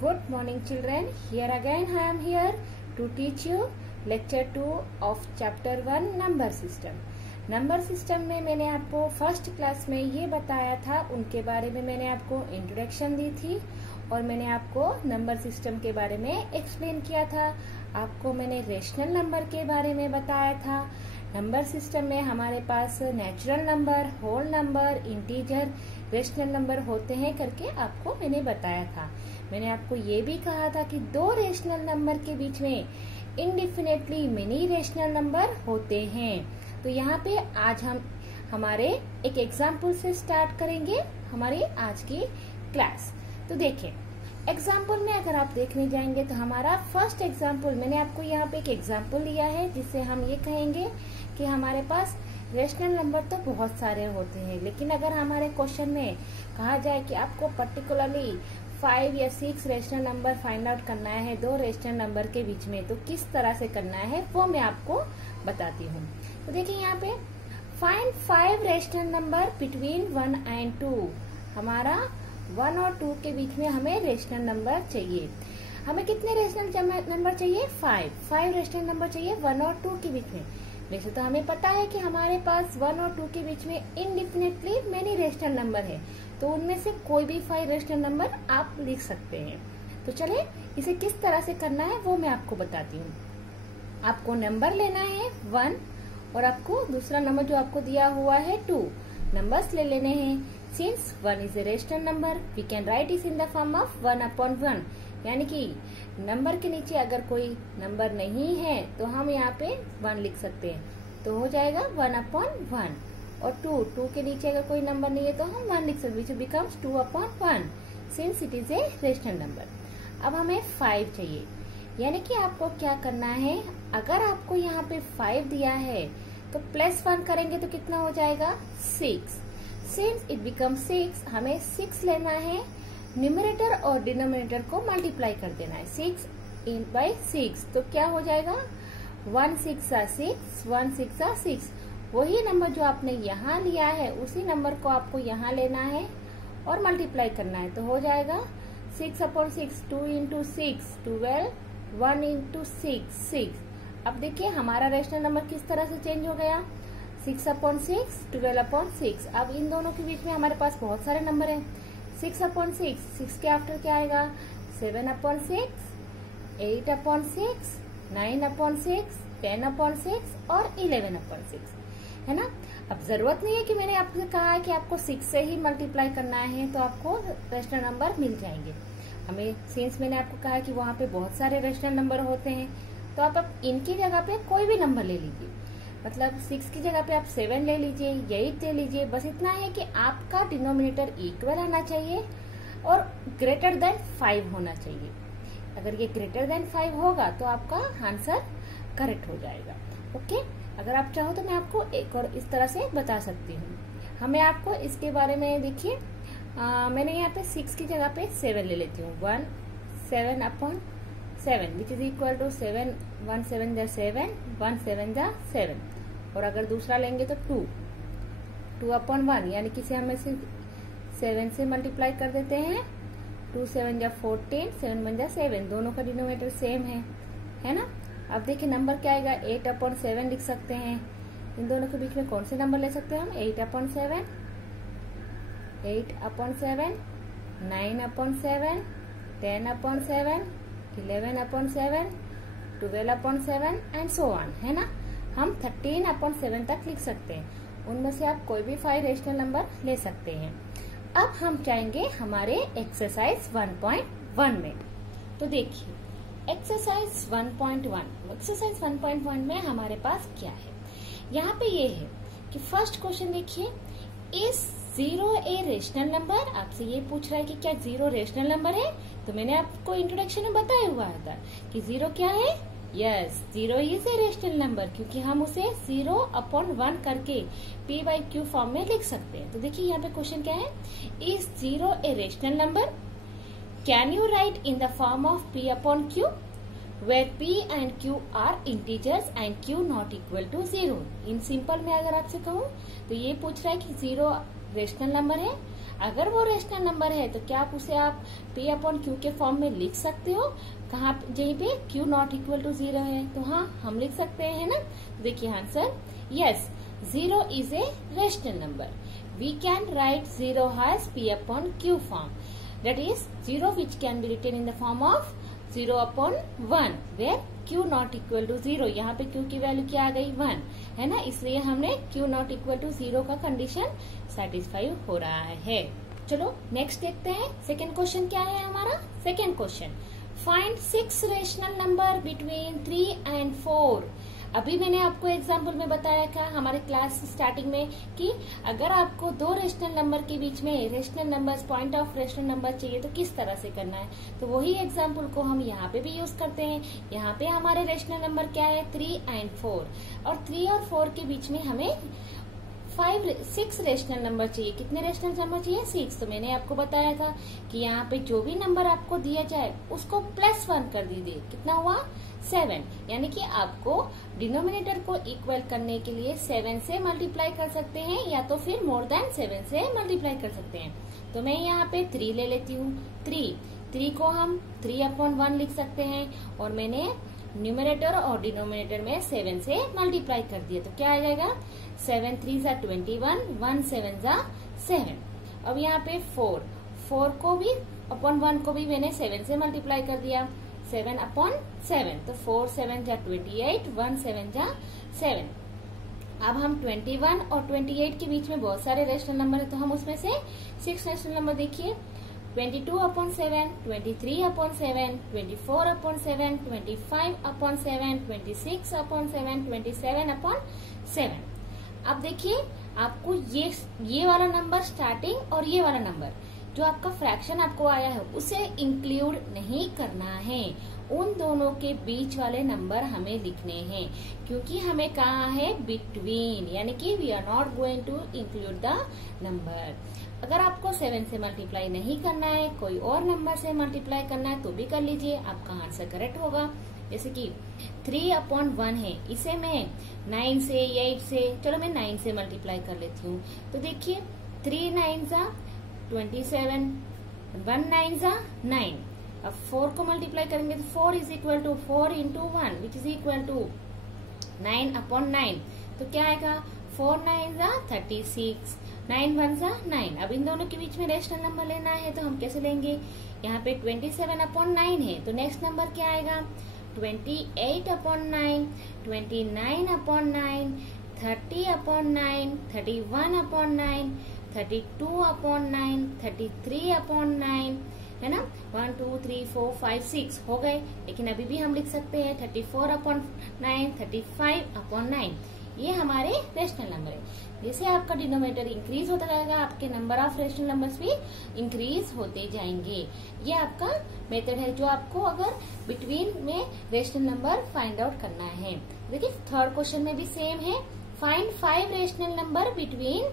Good morning children. Here again I am here to teach you lecture 2 of chapter 1 number system. Number system में मैंने आपको first class में ये बताया था, उनके बारे में मैंने आपको इंट्रोडक्शन दी थी और मैंने आपको नंबर सिस्टम के बारे में एक्सप्लेन किया था। आपको मैंने रेशनल नंबर के बारे में बताया था। नंबर सिस्टम में हमारे पास natural number, whole number, integer, rational number होते हैं करके आपको मैंने बताया था। मैंने आपको ये भी कहा था कि दो रेशनल नंबर के बीच में इनडिफिनेटली मेनी रेशनल नंबर होते हैं। तो यहाँ पे आज हम हमारे एक एग्जाम्पल से स्टार्ट करेंगे हमारी आज की क्लास। तो देखिए, एग्जाम्पल में अगर आप देखने जाएंगे तो हमारा फर्स्ट एग्जाम्पल, मैंने आपको यहाँ पे एक एग्जाम्पल लिया है जिससे हम ये कहेंगे कि हमारे पास रेशनल नंबर तो बहुत सारे होते हैं, लेकिन अगर हमारे क्वेश्चन में कहा जाए कि आपको पर्टिकुलरली 5 या 6 रेशनल नंबर फाइंड आउट करना है दो रेशनल नंबर के बीच में, तो किस तरह से करना है वो मैं आपको बताती हूँ। तो देखिए यहाँ पे find 5 rational number between 1 and 2। हमारा 1 और 2 के बीच में हमें रेशनल नंबर चाहिए। हमें कितने रेशनल नंबर चाहिए? 5 रेशनल नंबर चाहिए 1 और 2 के बीच में। वैसे तो हमें पता है कि हमारे पास 1 और 2 के बीच में इनडिफिनेटली मेनी रेशनल नंबर है, तो उनमें से कोई भी 5 रेशनल नंबर आप लिख सकते हैं। तो चलिए इसे किस तरह से करना है वो मैं आपको बताती हूँ। आपको नंबर लेना है 1 और आपको दूसरा नंबर जो आपको दिया हुआ है 2 नंबर्स ले लेने हैं। Since 1 is a rational number we can write it in the form of 1/1, यानी कि नंबर के नीचे अगर कोई नंबर नहीं है तो हम यहाँ पे 1 लिख सकते हैं, तो हो जाएगा 1/1। और 2 के नीचे अगर कोई नंबर नहीं है तो हम 1 लिख सकते, which becomes 2/1 since it is a rational number. अब हमें 5 चाहिए, यानी कि आपको क्या करना है, अगर आपको यहाँ पे 5 दिया है तो +1 करेंगे तो कितना हो जाएगा 6। सिंस इट बिकम 6, हमें 6 लेना है, न्यूमरेटर और डिनोमिनेटर को मल्टीप्लाई कर देना है 6 by 6, तो क्या हो जाएगा 1 6 6, 1 6 6। वही नंबर जो आपने यहाँ लिया है उसी नंबर को आपको यहाँ लेना है और मल्टीप्लाई करना है, तो हो जाएगा 6/6, 2 into 6 12, 1 into 6 6। अब देखिए हमारा रेशनल नंबर किस तरह से चेंज हो गया, 6/6, 12/6। अब इन दोनों के बीच में हमारे पास बहुत सारे नंबर हैं। 6/6, 6 के आफ्टर क्या आएगा 7/6, 8/6, 9/6, 10/6 और 11/6, है ना। अब जरूरत नहीं है कि मैंने आपसे कहा है कि आपको 6 से ही मल्टीप्लाई करना है तो आपको रेशनल नंबर मिल जाएंगे। हमें सिंस मैंने आपको कहा है कि वहाँ पे बहुत सारे रेशनल नंबर होते हैं, तो आप इनकी जगह पे कोई भी नंबर ले लीजिए। मतलब 6 की जगह पे आप 7 ले लीजिए, 8 ले लीजिए। बस इतना है कि आपका डिनोमिनेटर इक्वल आना चाहिए और ग्रेटर देन 5 होना चाहिए। अगर ये ग्रेटर देन 5 होगा तो आपका आंसर करेक्ट हो जाएगा। ओके, अगर आप चाहो तो मैं आपको एक और इस तरह से बता सकती हूँ। हमें आपको इसके बारे में देखिए, मैंने यहाँ पे 6 की जगह पे 7 ले लेती हूँ। 7 विच इज इक्वल टू 7, 1 7 जा 7, 1 7 जा 7। और अगर दूसरा लेंगे तो 2/1, यानी कि हमें से 7 से मल्टीप्लाई कर देते हैं। 2 7 जा 14, 7 1 जा 7, दोनों का डिनोमिनेटर सेम है ना। अब देखिए नंबर क्या आएगा, 8/7 लिख सकते हैं। इन दोनों के बीच में कौन से नंबर ले सकते हैं हम, 8/7, 8/7, 9/7, 10/7, 11/7, 12/7 एंड सो ऑन, है ना। हम 13/7 तक लिख सकते हैं। उनमें से आप कोई भी 5 रेशनल नंबर ले सकते हैं। अब हम जाएंगे हमारे एक्सरसाइज 1.1 में। तो देखिए एक्सरसाइज 1.1 में हमारे पास क्या है, यहाँ पे ये है कि फर्स्ट क्वेश्चन देखिए, इज 0 ए रेशनल नंबर। आपसे ये पूछ रहा है कि क्या 0 रेशनल नंबर है। तो मैंने आपको इंट्रोडक्शन में बताया हुआ था कि 0 क्या है। Yes, 0 is a rational number, क्योंकि हम उसे 0/1 करके p/q फॉर्म में लिख सकते हैं। तो देखिए यहाँ पे क्वेश्चन क्या है, is 0 A rational number, can you right in the form of p/q where p and q are integers and q not equal to 0। In simple में अगर आपसे कहूँ तो ये पूछ रहा है कि 0 रेशनल नंबर है, अगर वो रेशनल नंबर है तो क्या आप उसे आप P अपॉन Q के फॉर्म में लिख सकते हो? कहाँ जहीं पे Q नॉट इक्वल टू 0 है, तो हाँ हम लिख सकते हैं ना। देखिए answer, yes 0 is a rational number. We can write 0 has P upon Q form, that is 0 which can be written in the form of 0 upon 1 where Q not equal to 0। यहाँ पे Q की value क्या आ गई 1 है ना, इसलिए हमने Q not equal to 0 का कंडीशन सेटिस्फाई हो रहा है। चलो नेक्स्ट देखते हैं, सेकेंड क्वेश्चन क्या है हमारा। Second question, find 6 rational number between 3 and 4। अभी मैंने आपको एग्जाम्पल में बताया था हमारे क्लास स्टार्टिंग में कि अगर आपको दो रेशनल नंबर के बीच में rational numbers point of rational number चाहिए तो किस तरह से करना है, तो वही एग्जाम्पल को हम यहाँ पे भी यूज करते हैं। यहाँ पे हमारे रेशनल नंबर क्या है 3 एंड 4, और 3 और 4 के बीच में हमें 6 रेशनल नंबर चाहिए। कितने रेशनल नंबर चाहिए? 6। तो मैंने आपको बताया था कि यहाँ पे जो भी नंबर आपको दिया जाए उसको +1 कर दीजिए। कितना हुआ? 7। यानी कि आपको डिनोमिनेटर को इक्वल करने के लिए 7 से मल्टीप्लाई कर सकते हैं या तो फिर मोर देन 7 से मल्टीप्लाई कर सकते हैं। तो मैं यहाँ पे 3 ले लेती हूँ। 3 को हम 3 अपॉन 1 लिख सकते हैं, और मैंने न्यूमरेटर और डिनोमिनेटर में 7 से मल्टीप्लाई कर दिया। तो क्या आ जाएगा? 7 3 = 21, 1 7 = 7। अब यहाँ पे 4 को भी अपॉन 1 को भी मैंने 7 से मल्टीप्लाई कर दिया, 7 अपॉन 7। तो 4 7 = 28, 1 7 = 7। अब हम 21 और 28 के बीच में बहुत सारे रेशनल नंबर है, तो हम उसमें से 6 रेशनल नंबर देखिए। 22 upon 7, 23 upon 7, 24 upon 7, 25 upon 7, 26 upon 7, 27 upon 7। अब देखिए आपको ये वाला नंबर स्टार्टिंग और ये वाला नंबर जो आपका फ्रैक्शन आपको आया है उसे इंक्लूड नहीं करना है। उन दोनों के बीच वाले नंबर हमें लिखने हैं, क्योंकि हमें कहा है बिटवीन, यानी कि we are not going to include the number. अगर आपको 7 से मल्टीप्लाई नहीं करना है, कोई और नंबर से मल्टीप्लाई करना है तो भी कर लीजिए, आपका आंसर करेक्ट होगा। जैसे कि 3 अपॉन 1 है, इसे मैं 9 से 8 से, चलो मैं 9 से मल्टीप्लाई कर लेती हूँ। तो देखिए 3 9 = 27, 1 9 = 9। अब 4 को मल्टीप्लाई करेंगे तो 4 = 4 × 1 which is equal to 9 upon 9। तो क्या आएगा? 4 9 = 36, 9 1 = 9। अब इन दोनों के बीच में रेशनल नंबर लेना है तो हम कैसे लेंगे? यहाँ पे 27 अपॉन 9 है, तो नेक्स्ट नंबर क्या आएगा? 28 upon 9, 29 upon 9, 30 upon 9, 31 upon 9, 32 upon 9, 33 upon 9, है ना। 1 2 3 4 5 6 हो गए, लेकिन अभी भी हम लिख सकते हैं 34 अपॉन 9, 35 अपॉन 9। ये हमारे रेशनल नंबर है। जैसे आपका डिनोमिनेटर इंक्रीज होता जाएगा, आपके नंबर ऑफ रेशनल नंबर्स भी इंक्रीज होते जाएंगे। ये आपका मेथड है जो आपको अगर बिटवीन में रेशनल नंबर फाइंड आउट करना है। देखिए थर्ड क्वेश्चन में भी सेम है, find 5 rational number between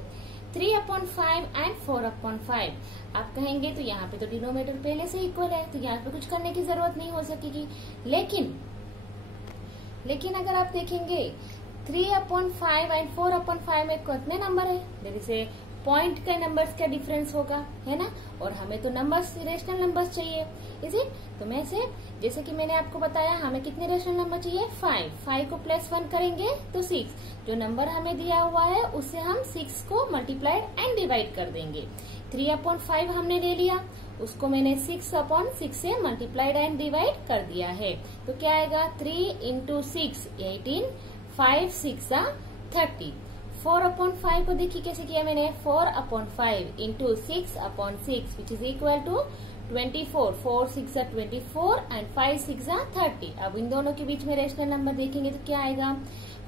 3 upon 5 and 4 upon 5। आप कहेंगे तो यहाँ पे तो डिनोमिनेटर पहले से इक्वल है, तो यहाँ पे कुछ करने की जरूरत नहीं हो सकेगी। लेकिन अगर आप देखेंगे 3 अपॉन 5 एंड 4 अपॉन 5 में कितने नंबर है? जैसे पॉइंट के नंबर्स का डिफरेंस होगा, है ना, और हमें तो नंबर्स रेशनल नंबर्स चाहिए, इसी तो मैं से जैसे कि मैंने आपको बताया हमें कितने रेशनल नंबर चाहिए? 5 को +1 करेंगे तो 6। जो नंबर हमें दिया हुआ है उससे हम 6 को मल्टीप्लाइड एंड डिवाइड कर देंगे। 3 अपॉन 5 हमने ले लिया, उसको मैंने 6 अपॉन 6 से मल्टीप्लाइड एंड डिवाइड कर दिया है। तो क्या आएगा? 3 × 6 18, 5 6 = 30। 4 अपॉन 5 को देखिए कैसे किया मैंने? 4 upon 5 × 6 upon 6 which is equal to 24। 4 6 = 24 and 5 6 = 30। अब इन दोनों के बीच में रेशनल नंबर देखेंगे तो क्या आएगा?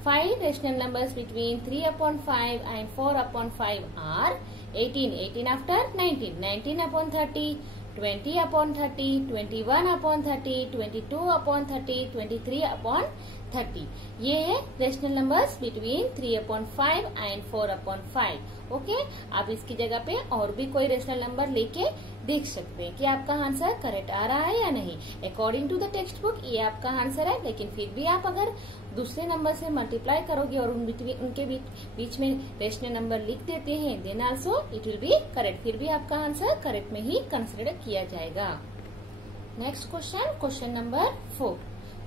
5 rational numbers between 3 upon 5 and 4 upon 5 are 18, 18 after 19, 19 upon 30, 20 upon 30, 21 upon 30, 22 upon 30, 23 upon 30। ये है rational numbers between 3 upon 5 and 4 upon 5। Okay, आप इसकी जगह पे और भी कोई रेशनल नंबर लेके देख सकते हैं कि आपका आंसर करेक्ट आ रहा है या नहीं। According to the textbook ये आपका आंसर है, लेकिन फिर भी आप अगर दूसरे नंबर से मल्टीप्लाई करोगे और उनके बीच में रेशनल नंबर लिख देते हैं, then also it will be correct. फिर भी आपका आंसर करेक्ट में ही कंसिडर किया जाएगा। Next question number 4।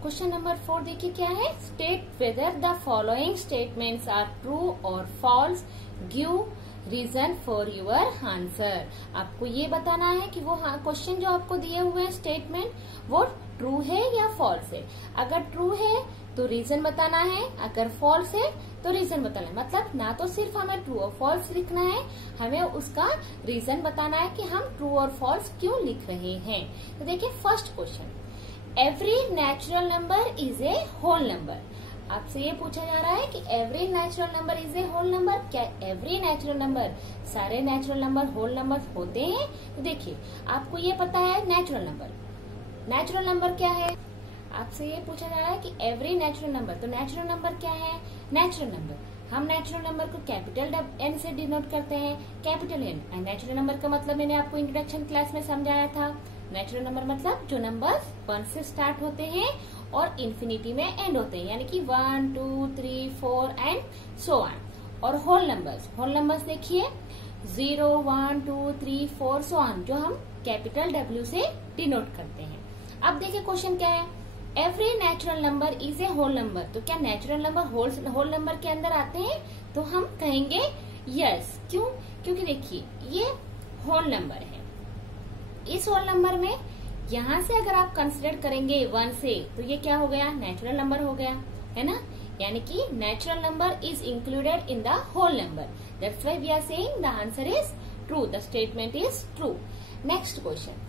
Question number 4 देखिए क्या है। State whether the following statements are true or false, give reason for your answer. आपको ये बताना है कि वो क्वेश्चन जो आपको दिए हुए हैं स्टेटमेंट वो ट्रू है या फॉल्स है। अगर ट्रू है तो रीजन बताना है, अगर फॉल्स है तो रीजन बताना है। मतलब ना तो सिर्फ हमें ट्रू और फॉल्स लिखना है, हमें उसका रीजन बताना है कि हम ट्रू और फॉल्स क्यों लिख रहे हैं। तो देखिए first question, every natural number is a whole number. आपसे ये पूछा जा रहा है कि every natural number is a whole number. क्या एवरी नेचुरल नंबर, सारे नेचुरल नंबर होल नंबर होते हैं? तो देखिए आपको ये पता है नेचुरल नंबर। नेचुरल नंबर क्या है? आपसे ये पूछा जा रहा है कि एवरी नेचुरल नंबर, तो नेचुरल नंबर क्या है? नेचुरल नंबर हम नेचुरल नंबर को कैपिटल एन से डिनोट करते हैं, कैपिटल एन। नेचुरल नंबर का मतलब मैंने आपको इंट्रोडक्शन क्लास में समझाया था। नेचुरल नंबर मतलब जो नंबर 1 से स्टार्ट होते हैं और इन्फिनिटी में एंड होते हैं, यानी कि 1, 2, 3, 4 एंड सो ऑन। और होल नंबर्स देखिए 0, 1, 2, 3, 4 सो ऑन, जो हम कैपिटल डब्ल्यू से डिनोट करते हैं। अब देखिए क्वेश्चन क्या है, every natural number is a whole number. तो क्या नेचुरल नंबर होल नंबर के अंदर आते हैं? तो हम कहेंगे यस। क्यों? क्योंकि देखिए ये होल नंबर है। इस होल नंबर में यहाँ से अगर आप कंसिडर करेंगे 1 से, तो ये क्या हो गया? नेचुरल नंबर हो गया, है ना। यानी कि natural number is included in the whole number, that's why we are saying the answer is true, the statement is true. Next question,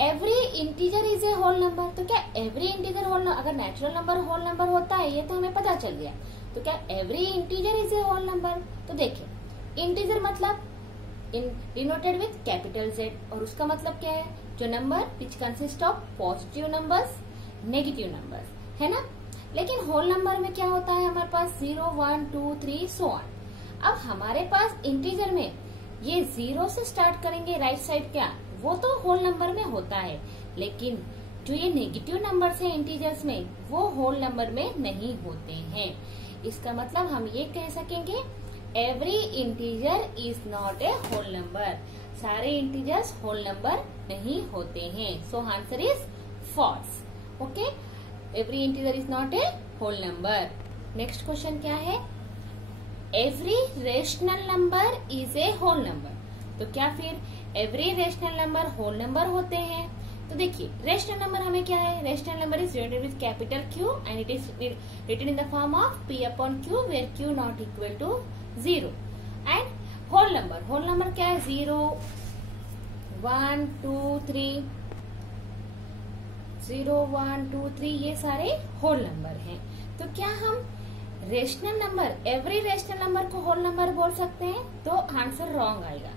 every integer is a whole number. तो क्या every integer whole, अगर natural number whole number होता है ये तो हमें पता चल गया, तो क्या every integer is a whole number? तो देखिए इंटीजर मतलब डिनोटेड विथ कैपिटल Z, और उसका मतलब क्या है? जो number which consist of positive numbers, negative numbers, है ना। लेकिन होल नंबर में क्या होता है हमारे पास? 0, 1, 2, 3 सो ऑन। अब हमारे पास इंटीजर में ये 0 से स्टार्ट करेंगे राइट साइड, क्या वो तो होल नंबर में होता है, लेकिन जो ये नेगेटिव नंबर्स हैं इंटीजर्स में वो होल नंबर में नहीं होते हैं। इसका मतलब हम ये कह सकेंगे every integer is not a whole number. सारे इंटीजर्स होल नंबर नहीं होते हैं, so answer is false. Okay, every integer is not a whole number. Next question क्या है, every rational number is a whole number. तो क्या फिर every rational number whole number होते हैं? तो देखिए रेशनल नंबर हमें क्या है? Rational number is denoted with capital Q and it is written in the form of P/Q where Q not equal to 0। And whole number क्या है? 0, 1, 2, 3, 0, 1, 2, 3 ये सारे होल नंबर हैं। तो क्या हम rational number, every rational number को whole number बोल सकते हैं? तो आंसर रॉन्ग आएगा।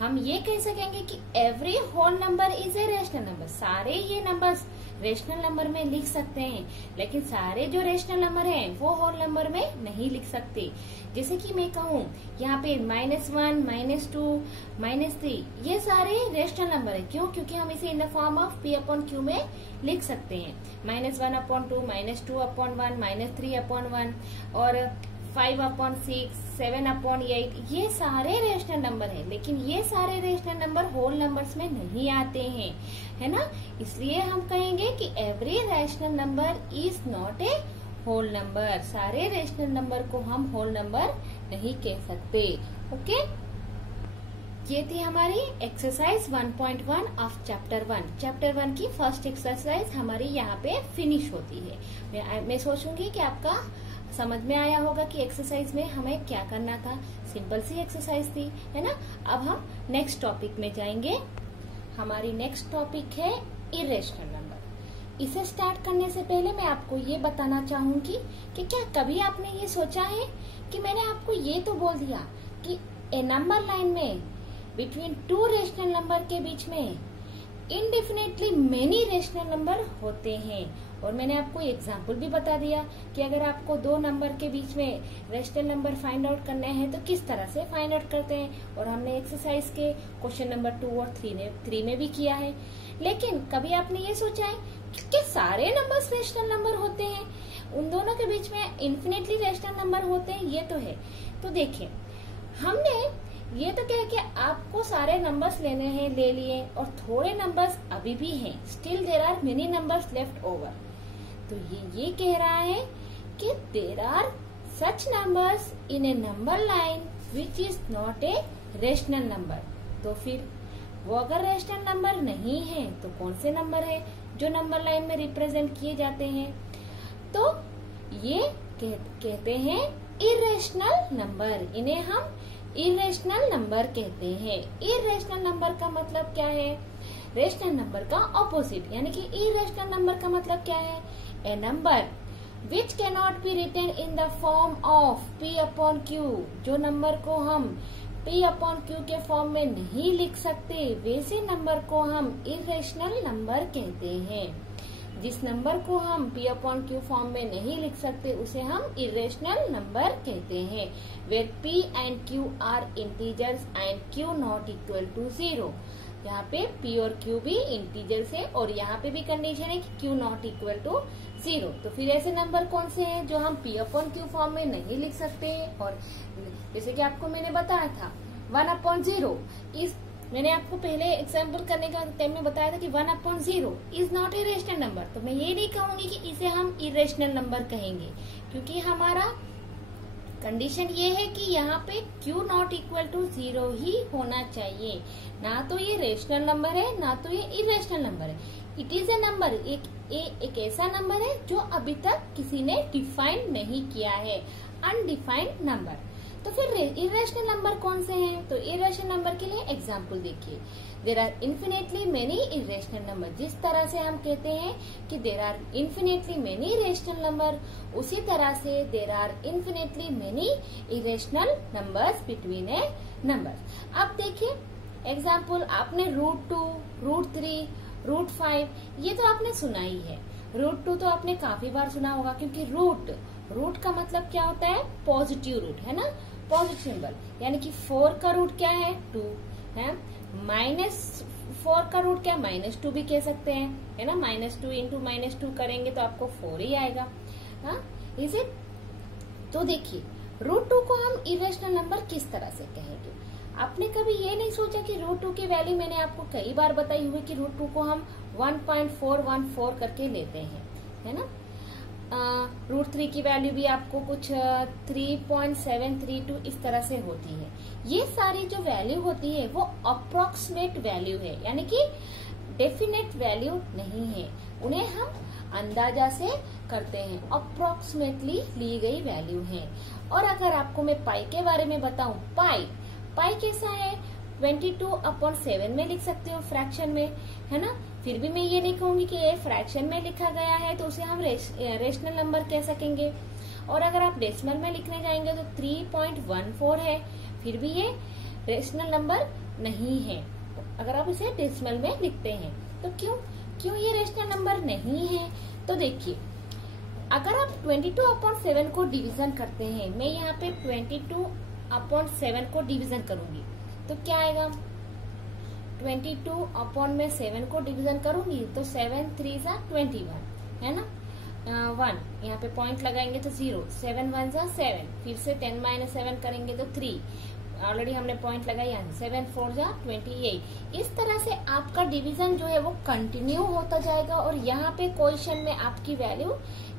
हम ये कह सकेंगे कि every whole number is a rational number. सारे ये नंबर्स रेशनल नंबर में लिख सकते हैं, लेकिन सारे जो रेशनल नंबर हैं वो होल नंबर में नहीं लिख सकते। जैसे कि मैं कहूँ यहाँ पे -1, -2, -3 ये सारे रेशनल नंबर है। क्यों? क्योंकि हम इसे इन द फॉर्म ऑफ P/Q में लिख सकते हैं। -1/2, -2/1, -3/1 और 5/6, 7/8 ये सारे रेशनल नंबर हैं, लेकिन ये सारे रेशनल नंबर होल नंबर्स में नहीं आते हैं, है ना। इसलिए हम कहेंगे कि every rational number is not a whole number. सारे रेशनल नंबर को हम होल नंबर नहीं कह सकते। ओके, ये थी हमारी एक्सरसाइज 1.1 ऑफ चैप्टर 1। चैप्टर 1 की फर्स्ट एक्सरसाइज हमारी यहाँ पे फिनिश होती है। मैं सोचूंगी कि आपका समझ में आया होगा कि एक्सरसाइज में हमें क्या करना था। सिंपल सी एक्सरसाइज थी, है ना। अब हम नेक्स्ट टॉपिक में जाएंगे। हमारी नेक्स्ट टॉपिक है इरेशनल नंबर। इसे स्टार्ट करने से पहले मैं आपको ये बताना चाहूंगी कि क्या कभी आपने ये सोचा है कि मैंने आपको ये तो बोल दिया कि ए नंबर लाइन में बिटवीन 2 रेशनल नंबर के बीच में इनडेफिनेटली मेनी रेशनल नंबर होते हैं। और मैंने आपको एग्जाम्पल भी बता दिया कि अगर आपको दो नंबर के बीच में रेशनल नंबर फाइंड आउट करने हैं तो किस तरह से फाइंड आउट करते हैं, और हमने एक्सरसाइज के क्वेश्चन नंबर 2 और 3 में भी किया है। लेकिन कभी आपने ये सोचा है कि सारे नंबर्स रेशनल नंबर होते हैं, उन दोनों के बीच में इन्फिनेटली रेशनल नंबर होते हैं? ये तो है। तो देखिए, हमने ये तो क्या कि आपको सारे नंबर्स लेने हैं, ले लिए, और थोड़े नंबर्स अभी भी हैं, still there are many numbers left over. तो ये कह रहा है कि there are such numbers in a number line which is not a rational number. तो फिर वो अगर रेशनल नंबर नहीं है तो कौन से नंबर है जो नंबर लाइन में रिप्रेजेंट किए जाते हैं? तो ये कहते हैं इरेशनल नंबर, इन्हें हम इरेशनल नंबर कहते हैं। इरेशनल नंबर का मतलब क्या है? रेशनल नंबर का ऑपोजिट, यानी कि इरेशनल नंबर का मतलब क्या है? A number which can not be written in the form of P upon Q। जो नंबर को हम P अपॉन Q के फॉर्म में नहीं लिख सकते, वैसे नंबर को हम इरेशनल नंबर कहते हैं। जिस नंबर को हम P अपॉन Q फॉर्म में नहीं लिख सकते उसे हम इरेशनल नंबर कहते हैं। Where P and Q are integers and Q not equal to 0। यहाँ पे P और Q भी इंटीजर्स है, और यहाँ पे भी कंडीशन है कि Q नॉट इक्वल टू 0। तो फिर ऐसे नंबर कौन से हैं जो हम P अपॉन Q फॉर्म में नहीं लिख सकते? और जैसे कि आपको मैंने बताया था 1 अपॉन 0 इस, मैंने आपको पहले एग्जाम्पल करने का टाइम में बताया था कि 1 upon 0 is not a rational number. तो मैं ये नहीं कहूंगी कि इसे हम इरेशनल नंबर कहेंगे, क्योंकि हमारा कंडीशन ये है कि यहाँ पे Q नॉट इक्वल टू 0 ही होना चाहिए। ना तो ये रेशनल नंबर है, ना तो ये इरेशनल नंबर है। इट इज ए नंबर, एक ऐसा नंबर है जो अभी तक किसी ने डिफाइन नहीं किया है, अनडिफाइंड नंबर। तो फिर इरेशनल नंबर कौन से हैं? तो इरेशनल नंबर के लिए एग्जाम्पल देखिए। There are infinitely many irrational number. जिस तरह से हम कहते हैं कि there are infinitely many rational number, उसी तरह से there are infinitely many irrational numbers between a numbers. अब देखिए एग्जाम्पल, आपने √2, √3, √5 ये तो आपने सुना ही है। √2 तो आपने काफी बार सुना होगा, क्योंकि रूट का मतलब क्या होता है? पॉजिटिव रूट, है ना, पॉजिटिव सिंबल। यानी कि 4 का रूट क्या है? 2 है। -4 का रूट क्या? -2 भी कह सकते हैं, है ना। -2 इंटू -2 करेंगे तो आपको 4 ही आएगा। हाँ, इज इट? तो देखिए √2 को हम इरेशनल नंबर किस तरह से कहेंगे? आपने कभी ये नहीं सोचा कि √2 की वैल्यू, मैंने आपको कई बार बताई हुई कि √2 को हम 1.414 करके लेते हैं, है ना। √3 की वैल्यू भी आपको कुछ 3.732 इस तरह से होती है। ये सारी जो वैल्यू होती है वो अप्रोक्सीमेट वैल्यू है, यानी कि डेफिनेट वैल्यू नहीं है। उन्हें हम अंदाजा से करते हैं, अप्रोक्सीमेटली ली गई वैल्यू है। और अगर आपको मैं पाई के बारे में बताऊं, पाई कैसा है? 22/7 में लिख सकते हो, फ्रैक्शन में, है ना। फिर भी मैं ये नहीं कहूंगी कि ये फ्रैक्शन में लिखा गया है तो उसे हम रेशनल नंबर कह सकेंगे। और अगर आप डेसिमल में लिखने जाएंगे तो 3.14 है, फिर भी ये रेशनल नंबर नहीं है अगर आप इसे डेसिमल में लिखते हैं। तो क्यों ये रेशनल नंबर नहीं है? तो देखिए, अगर आप 22/7 को डिवीजन करते हैं, मैं यहाँ पे 22/7 को डिवीजन करूंगी तो क्या आएगा? 22/7 को डिवीजन करूंगी तो 7 3 जा 21, है ना। 1 यहाँ पे पॉइंट लगाएंगे तो 0, 7 1 जा 7, फिर से 10 - 7 करेंगे तो 3, ऑलरेडी हमने पॉइंट लगाया, 7 4 जा 28। इस तरह से आपका डिवीजन जो है वो कंटिन्यू होता जाएगा और यहाँ पे क्वेश्चन में आपकी वैल्यू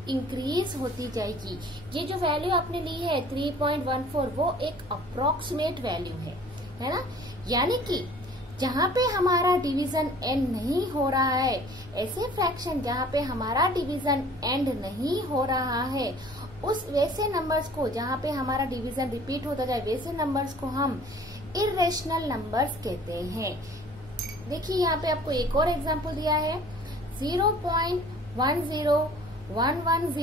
इंक्रीज होती जाएगी। ये जो वैल्यू आपने ली है 3.14 वो एक अप्रोक्सीमेट वैल्यू है ना। यानी कि जहाँ पे हमारा डिवीजन एंड नहीं हो रहा है, ऐसे फ्रैक्शन जहाँ पे हमारा डिवीजन एंड नहीं हो रहा है, उस वैसे नंबर्स को, जहाँ पे हमारा डिवीजन रिपीट होता जाए, वैसे नंबर्स को हम इरेशनल नंबर्स कहते हैं। देखिए यहाँ पे आपको एक और एग्जांपल दिया है, 0.10 110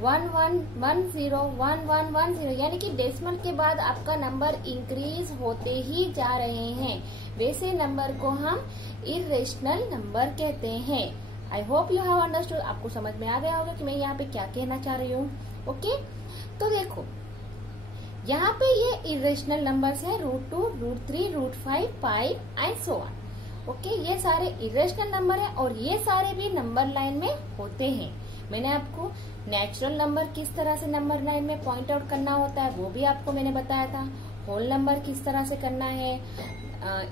1110 1110, यानी कि डेसिमल के बाद आपका नंबर इंक्रीज होते ही जा रहे हैं, वैसे नंबर को हम इरेशनल नंबर कहते हैं। आई होप यू हैव अंडरस्टूड। आपको समझ में आ गया होगा कि मैं यहाँ पे क्या कहना चाह रही हूँ। ओके, तो देखो यहाँ पे ये इरेशनल नंबर्स हैं, √2, √3, √5, पाई एंड सो ऑन। ओके, ये सारे इरेशनल नंबर हैं और ये सारे भी नंबर लाइन में होते हैं। मैंने आपको नेचुरल नंबर किस तरह से नंबर लाइन में पॉइंट आउट करना होता है वो भी आपको मैंने बताया था। होल नंबर किस तरह से करना है,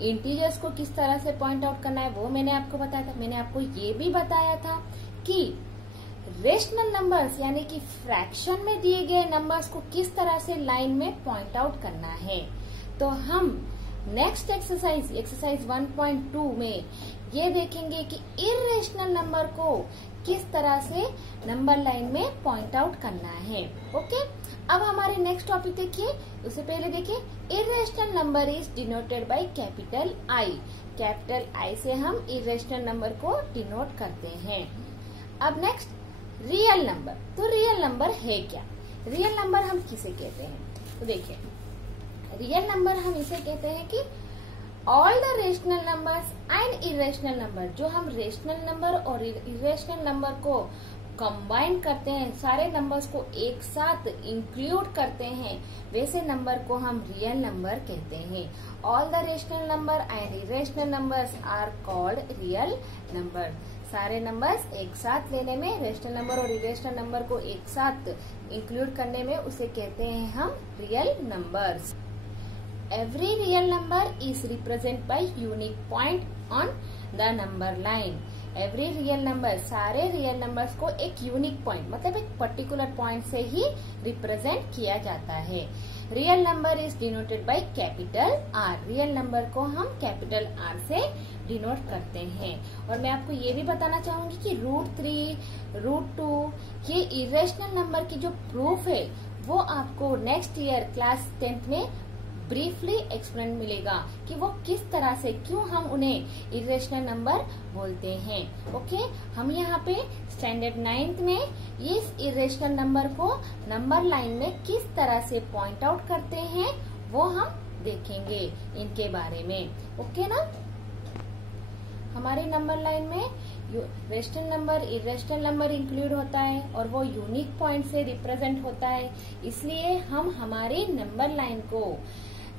इंटीजर्स को किस तरह से पॉइंट आउट करना है वो मैंने आपको बताया था। मैंने आपको ये भी बताया था कि रेशनल नंबर्स यानी कि फ्रैक्शन में दिए गए नंबर्स को किस तरह से लाइन में पॉइंट आउट करना है। तो हम नेक्स्ट एक्सरसाइज 1.2 में ये देखेंगे कि इरेशनल नंबर को किस तरह से नंबर लाइन में पॉइंट आउट करना है। ओके, अब हमारे नेक्स्ट टॉपिक देखिए। उससे पहले देखिए, irrational number is denoted by capital I. Capital I से हम इरेशनल नंबर को डिनोट करते हैं। अब नेक्स्ट रियल नंबर। तो रियल नंबर है क्या? रियल नंबर हम किसे कहते हैं? तो देखिए, रियल नंबर हम इसे कहते हैं कि all the rational numbers and irrational number, जो हम रेशनल नंबर और इरेशनल नंबर को कंबाइन करते हैं, सारे नंबर्स को एक साथ इंक्लूड करते हैं, वैसे नंबर को हम रियल नंबर कहते हैं। All the rational number and irrational numbers are called real number. सारे नंबर्स एक साथ लेने में, रेशनल नंबर और इरेशनल नंबर को एक साथ इंक्लूड करने में, उसे कहते हैं हम real numbers. Every real number is represented by unique point on the number line. Every real number, सारे रियल नंबर्स को एक यूनिक पॉइंट मतलब एक पर्टिकुलर पॉइंट से ही रिप्रेजेंट किया जाता है। Real number is denoted by capital R. Real number को हम कैपिटल आर से डिनोट करते हैं। और मैं आपको ये भी बताना चाहूंगी कि √3, √2 ये इरेशनल नंबर की जो प्रूफ है वो आपको नेक्स्ट ईयर क्लास 10th में ब्रीफली एक्सप्लेन मिलेगा कि वो किस तरह से, क्यों हम उन्हें इरेशनल नंबर बोलते हैं। ओके, हम यहाँ पे स्टैंडर्ड 9th में इस इरेशनल नंबर को नंबर लाइन में किस तरह से पॉइंट आउट करते हैं वो हम देखेंगे इनके बारे में। ओके ना, हमारे नंबर लाइन में rational number, irrational number include होता है और वो यूनिक पॉइंट से रिप्रेजेंट होता है, इसलिए हम हमारे नंबर लाइन को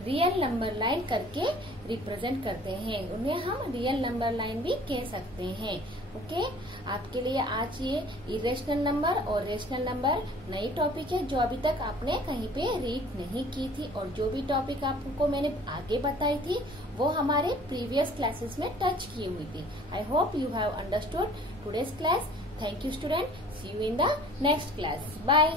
रियल नंबर लाइन करके रिप्रेजेंट करते हैं। उन्हें हम रियल नंबर लाइन भी कह सकते हैं। ओके, आपके लिए आज ये इरेशनल नंबर और रेशनल नंबर नई टॉपिक है जो अभी तक आपने कहीं पे रीड नहीं की थी, और जो भी टॉपिक आपको मैंने आगे बताई थी वो हमारे प्रीवियस क्लासेस में टच की हुई थी। I hope you have understood today's class. Thank you student, see you in the next class. Bye.